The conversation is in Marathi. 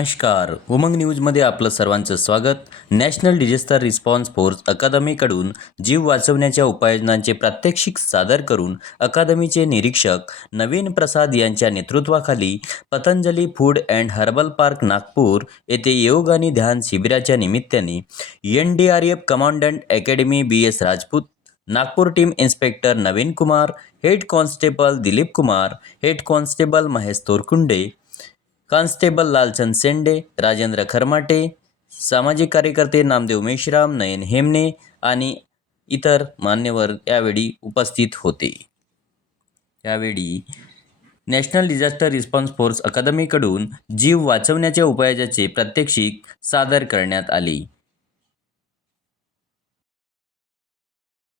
नमस्कार. उमंग न्यूजमध्ये आपलं सर्वांचं स्वागत. नॅशनल डिझास्टर रिस्पॉन्स फोर्स अकादमीकडून जीव वाचवण्याच्या उपाययोजनांचे प्रात्यक्षिक सादर करून अकादमीचे निरीक्षक नवीन प्रसाद यांच्या नेतृत्वाखाली Patanjali food and herbal park Nagpur येथे योग आणि ध्यान शिबिराच्या निमित्ताने N D R F commandant academy B S Rajput Nagpur team inspector Naveen Kumar head constable Dilip Kumar head constable Mahesh Torkunde constable Lalchand Sende Rajendra Kharmate सामाजिक कार्यकर्ते नामदेव मेश्राम नयन हेमने आणि इतर मान्यवर यावेळी उपस्थित होते. यावेळी नॅशनल डिझास्टर रिस्पॉन्स फोर्स अकादमीकडून जीव वाचवण्याच्या उपायाचे प्रात्यक्षिक सादर करण्यात आले.